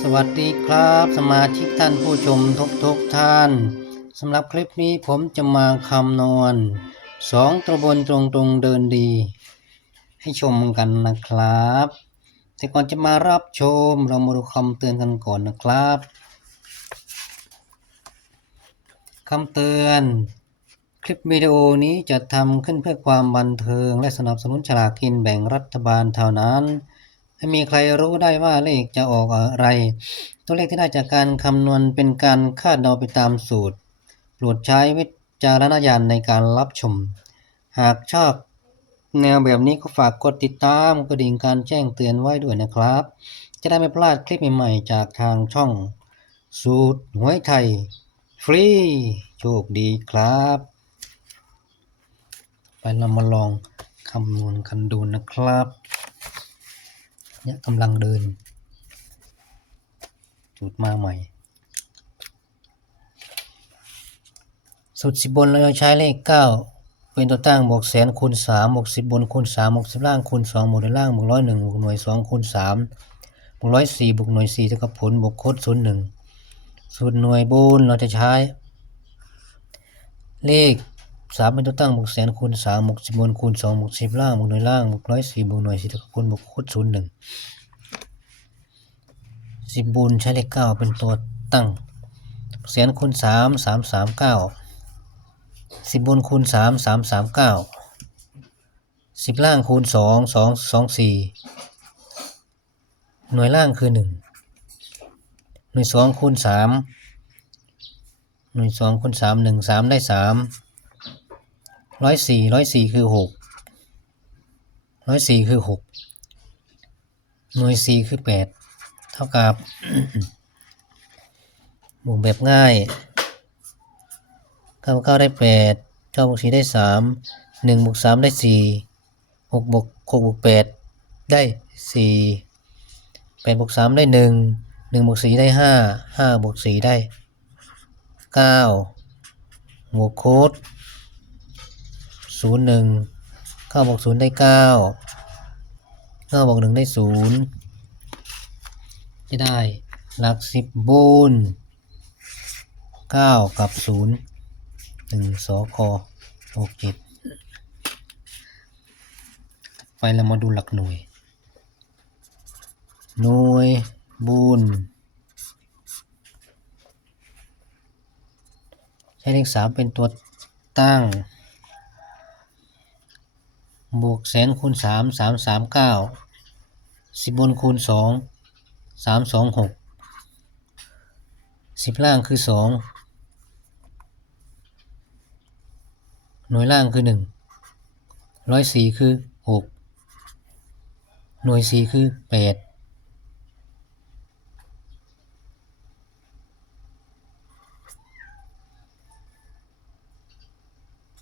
สวัสดีครับสมาชิกท่านผู้ชมทุกทุกท่านสำหรับคลิปนี้ผมจะมาคำนวณสองตัวบนตรงตรงเดินดี ให้ชมกันนะครับ แต่ก่อนจะมารับชมเรามาดูคำเตือนกันก่อนนะครับคำเตือนคลิปวิดีโอนี้จะทำขึ้นเพื่อความบันเทิงและสนับสนุนฉลากกินแบ่งรัฐบาลเท่านั้น ไม่มีใครรู้ได้ว่าเลขจะออกอะไร ตัวเลขที่ได้จากการคำนวณเป็นการคาดเดาไปตามสูตร โปรดใช้วิจารณญาณในการรับชม หากชอบแนวแบบนี้ก็ฝากกดติดตามกระดิ่งการแจ้งเตือนไว้ด้วยนะครับ จะได้ไม่พลาดคลิปใหม่ๆจากทางช่อง สูตรหวยไทย ฟรี โชคดีครับ ไปเรามาลองคำนวณกันดูนะครับ เนี่ยกำลังเดิน จุดมาใหม่ สุดสิบบนเราจะใช้เลขเก้าเป็นตัวตั้งบวกแสนคูณสามบวกสิบบนคูณสามบวกสิบล่างคูณสองบวกในล่างบวกร้อยหนึ่งบวกหน่วยสองคูณสามบวกร้อยสี่บวกหน่วยสี่เท่ากับผลบวกโคตรศูนย์หนึ่งสูตรหน่วยบนเราจะใช้ เลข สามเป็นตัวตั้งบวกแสนคูณสามบวกสิบบนคูณสองบวกสิบล่างบวกหน่วยล่างบวกร้อยสี่บวกหน่วยสี่เท่ากับผลบวกคตรศูนย์หนึ่งสิบบุญใช้เลขเก้าเป็นตัวตั้งแสนคูณสามสามสามเก้าสิบบุญคูณสามสามสามเก้าสิบล่างคูณสองสองสองสี่หน่วยล่างคือหนึ่งหน่วยสองคูณสามหน่วยสองคูณสามหนึ่งสามได้สาม ร้อยสี่ร้อยสี่คือหกร้อยสี่คือหกหน่วยสี่คือแปดเท่ากับบวกแบบง่ายเก้าเก้าได้แปดเก้าบวกสี่ได้สามหนึ่งบวกสามได้สี่หกบวกหกบวกแปดได้สี่แปดบวกสามได้หนึ่งหนึ่งบวกสี่ได้ห้าห้าบวกสี่ได้เก้าบวกโค้ด ศูนย์หนึ่งเก้าบวกศูนย์ได้เก้าเก้าบวกหนึ่งได้ศูนย์จะได้หลักสิบบูนเก้ากับศูนย์หนึ่งสอคหกเจ็ดไปเรามาดูหลักหน่วย หน่วยบูนใช้เลขสามเป็นตัวตั้ง บวกแสนคูณสามสามสามเก้าสิบบนคูณสองสามสองหกสิบล่างคือสองหน่วยล่างคือหนึ่งร้อยสี่คือหกหน่วยสี่คือแปด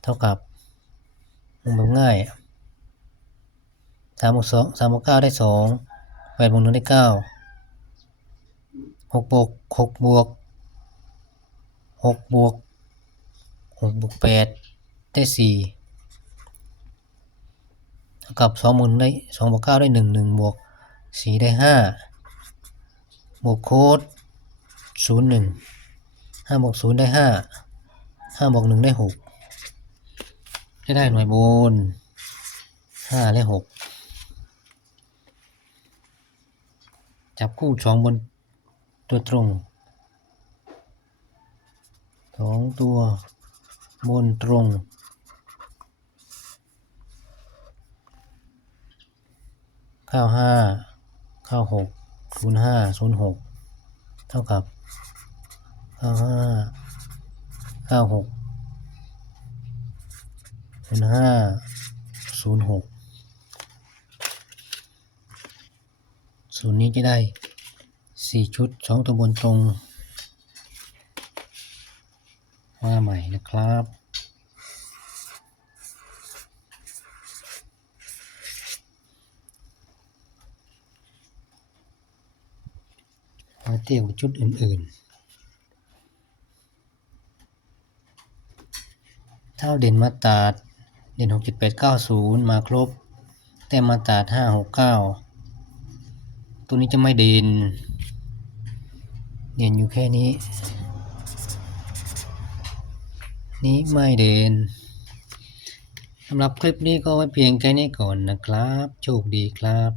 เท่ากับลงแบบง่าย สามบวกสองสามบวกเก้าได้สองแปดบวกหนึ่งได้เก้าหกบวกหกบวกหกบวกหกบวกแปดได้สี่เท่ากับสองบวกหนึ่งได้สองบวกเก้าได้หนึ่งหนึ่งบวกสี่ได้ห้าบวกโค้ดศูนย์หนึ่งห้าบวกศูนย์ได้ห้าห้าบวกหนึ่งได้หกจะได้หน่วยบนห้าและหก จับคู่สองบนตัวตรงสองตัวบนตรงเก้าห้าเก้าหกศูนย์ห้าศูนย์หกเท่ากับเก้าห้าเก้าหกศูนย์ห้าศูนย์หก ศูนย์นี้จะได้สี่ชุดสองตัวบนตรงมาใหม่นะครับมาเที่ยวชุดอื่นๆ เท่าเด่นมาตราด เด่นหกเจ็ดแปดเก้าศูนย์มาครบ แต่มาตราดห้าหกเก้า ตัวนี้จะไม่เด่นเด่นอยู่แค่นี้ นี้ไม่เด่นสำหรับคลิปนี้ก็ไว้เพียงแค่นี้ก่อนนะครับ โชคดีครับ